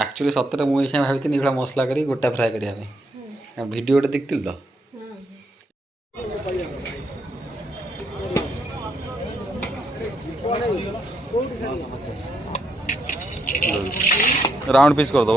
actually सतरे मुझे भाई ये मसला करी गोटा फ्राए करने भिडियो देखती तो राउंड पीस कर दो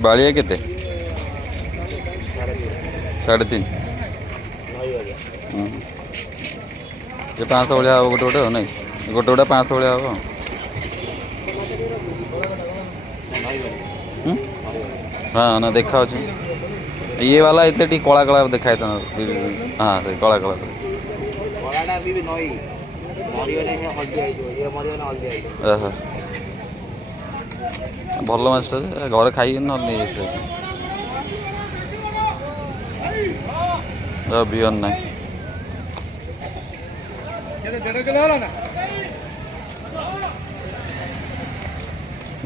बाड़िया के 3.5 ये 500 भाया हम गोटे गोटे ना गोटे गोटे 500 भाया हम हाँ ना देखा ये वाला इतने कला कला देखा हाँ कला कला भल माछटा घर खाई ना बिहन ना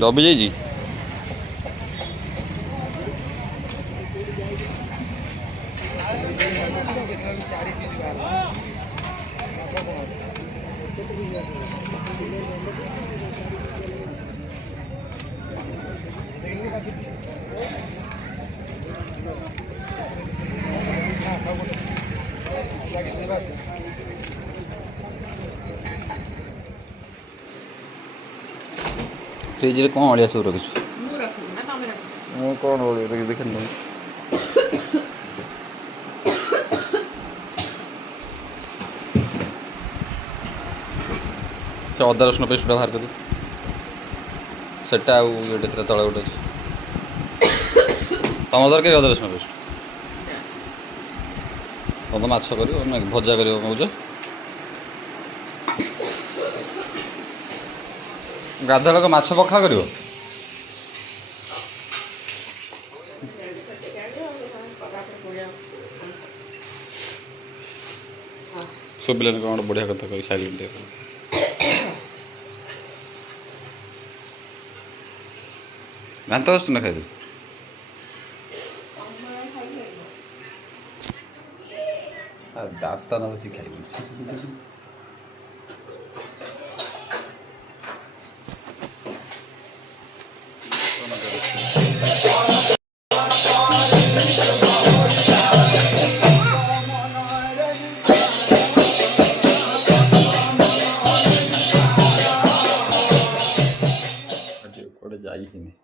दबी जाइए फ्रिज रे कौन अलिया सब रखु कौन देख अदा रसुण पेस्ट बाहर कर सेटा ये तले गोटे तुम दरकार अदा रसुण पेस्ट तुम माछ कर भजा कर कौच गाधुआ माछ पखा कर शुभिलानी कौन बढ़िया कथा कही साइलेंट घात ना खाई दात न बस खाई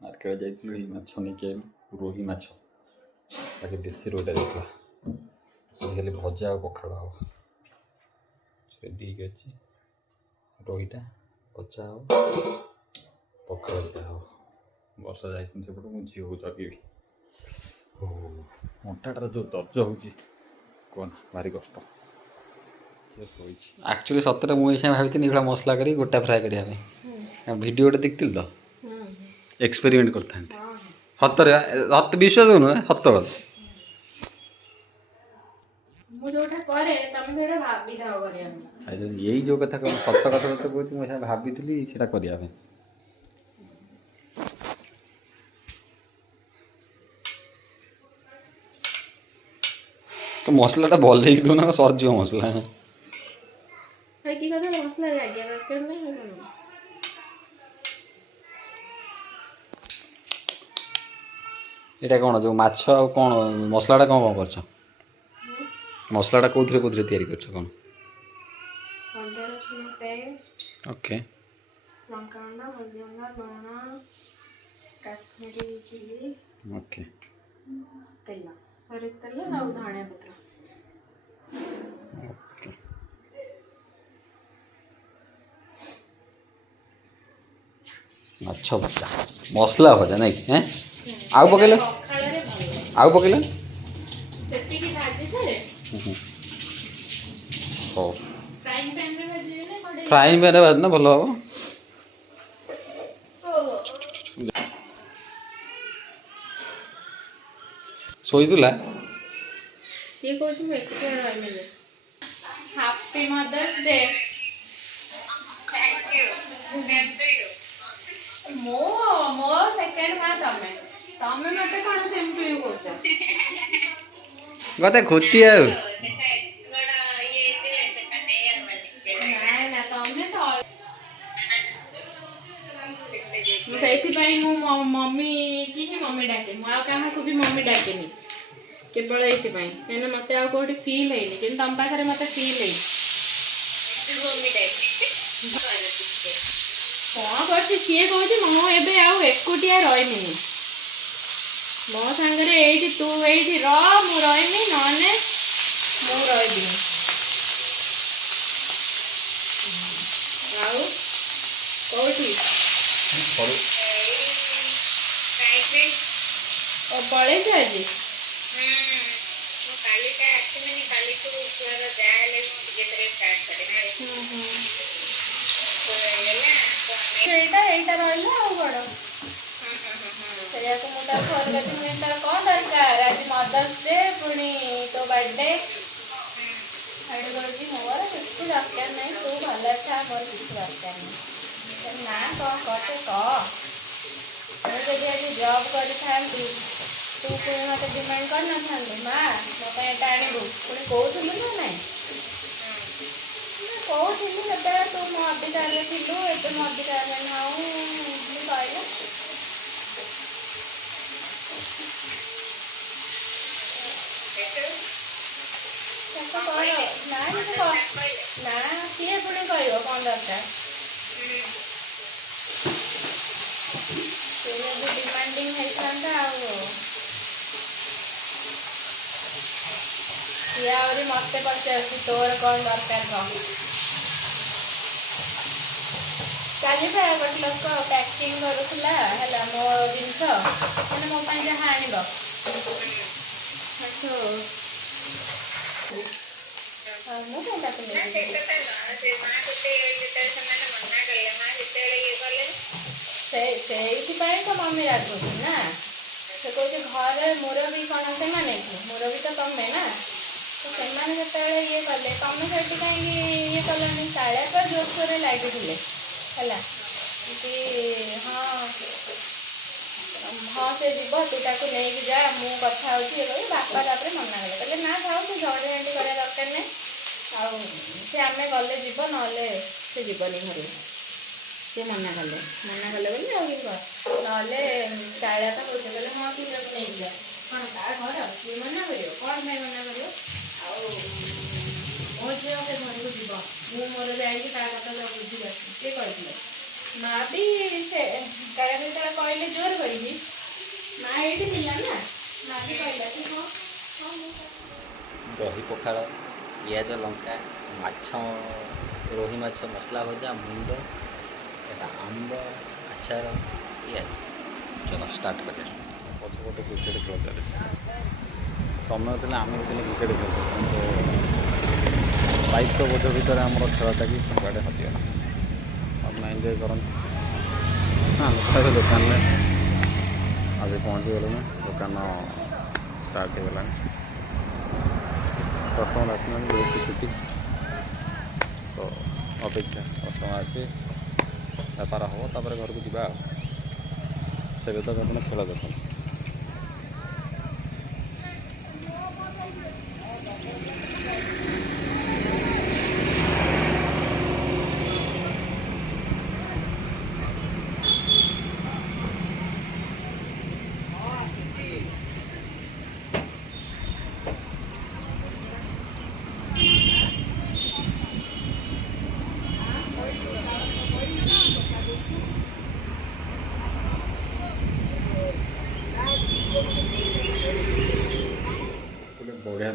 मार्केट जाइए माछ नहीं रोही माछ बाकी देसी रोईटा देखा खाली भजा और पखाड़ हम रेडी अच्छी रोईटा भजा हो पखाड़ दिया हो वर्षा जापटे मुझे झील को जगेबी अंटाटार जो दर्ज हो कौन भारी कष्ट एक्चुअली सतरे मुझे भाई ये मसला करी गोटा फ्राए करने भिडियो देखती तो एक्सपेरिमेंट करते सतरे सत विश्वास करूँ सत कथा यही जो कथा सत कथा तो कहती मुझे भाभी से करने तो मसलाटा भल दौना सरज मसला यहाँ कौन जो माछ कौन मसलाटा कौन कौन कर मसलाटा कौन कौन तैयारी कर ओके लंकागुंड हल्दी गुंड लुण काश्मीरी चिली ओके तेल सरिष तेल और धनिया पत्र ओके अच्छा बच्चा मसला भजा नहीं कि हैं आउ पकेले आउ पकेले सेतिकी भाजी सारे हो फ्राइंग पैन में भाजी ना कड़े फ्राइंग पैन भाज ना भलो हम शोला सी कौन मैं हैप्पी मदर्स डे मो मो सेकंड मां तमे तमे मते कोन सेम टू यू कोच गते खुती है ना तमे तो मु सेति पई मु मम्मी की ही मम्मी डाके मु आ काहा को भी मम्मी डाकेनी केवल एति पई एने मते आ कोठी फील हेनी किन तम पाखरे मते फील हे मम्मी डाके कौन करछि सी कहछि मु एबे आउ एकुटिया रहिमिनी मो सांगरे एठी तू एठी रह मु रहिमी नने मु रहिबिनी आउ कोठी ओ पळे छ जी काली का आखिनी काली को पूरा जाले टिके स्टार्ट करे एटा एटा रहला आ बड़ सेया को मोटा फोन करती मैं तार कौन दरकार आज मदर्स डे पुणी तो बर्थडे हेड करजी मोर किछु दरकार नहीं तू भले था मोर किछु दरकार नहीं ना कौन कहते कह मैं जब आज जॉब करी थांती तू पुणी मते डिमांड कर ना थांती मां मो पे एटा आनिबू पुणी कहउथलु ना नहीं कहउथलु सेटा तू मो अधिकार रे थिलु एते मो अधिकार रे नाउ मी कहला ना सी पुणी कह कौन दरकार डिमांडिंग होता सी आहरी मत पचार तोर कौन दरकार कह काली भाई गोटे लोक पैकिंग करूला है मो जिनस मैंने मो जहाँ आण तो मम्मी रागुची ना से कहे घर मोर भी कौन से मोर भी तो तमें ना तो से ये कले तमें से कहीं ये कलनि काले तो जोरसोर लगे है हाँ हाँ से जीव तू ताको नहीं जा मु कथा होची बापा तापर मना कले कहले ना जाओ तू झगड़ा झांटी करा दरकार नहीं आउ से आमे गले जीव नले से जीवनी घर से मना कले बोली आ नले कालिया तो कहे कहले हाँ तू जब नहीं जा हाँ तार घर सी मना कर कौन भाई मना कर मो झील से घर को जीव मु मोर जाइए कथा बुझी सी कहते माँ भी से कालिया भी कहले जोर करी माँ ये मिला ना माँ भी कहला कि हाँ दही पखाड़ पिज लंका माछ रोही माछ मसला भजा मुंड आंब आचार पिज चलो स्टार्ट करें पछपटे क्रिकेट खेल चले समय थे आम क्रिकेट खेलते दायित्व बोझ भितर आम खेलटा कि कुआड़े हजिगला अपना एंजय कर हाँ सारे दुकान में आज पहुँची गलु दुकान स्टार्ट होगा कस्टमर आसना बहुत छुट्टी तो अपेक्षा कस्टमर आसे बेपार हम तापर घर को जा से तो अपने खेल देख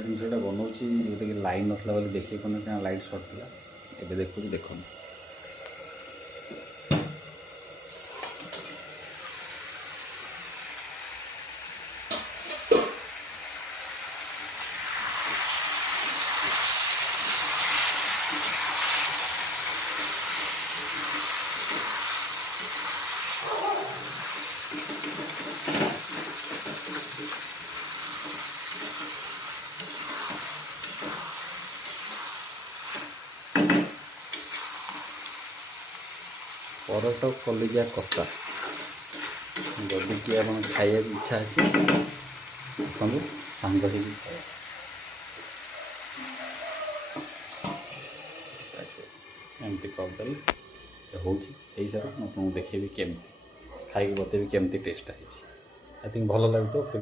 जिनटा बनाऊँगी जोटा कि लाइट नसला बोली देखिए कौन क्या लाइट सर्ट था एवं देखूँ देखो परट कलिजा कषा जदि कि आप खाया इच्छा अच्छे आसतु सांग एमती करदेली हो सारा मुझे देखेबी केमती खाई बतेबी केमती टेस्ट आई थिंक भल लगे तो फिर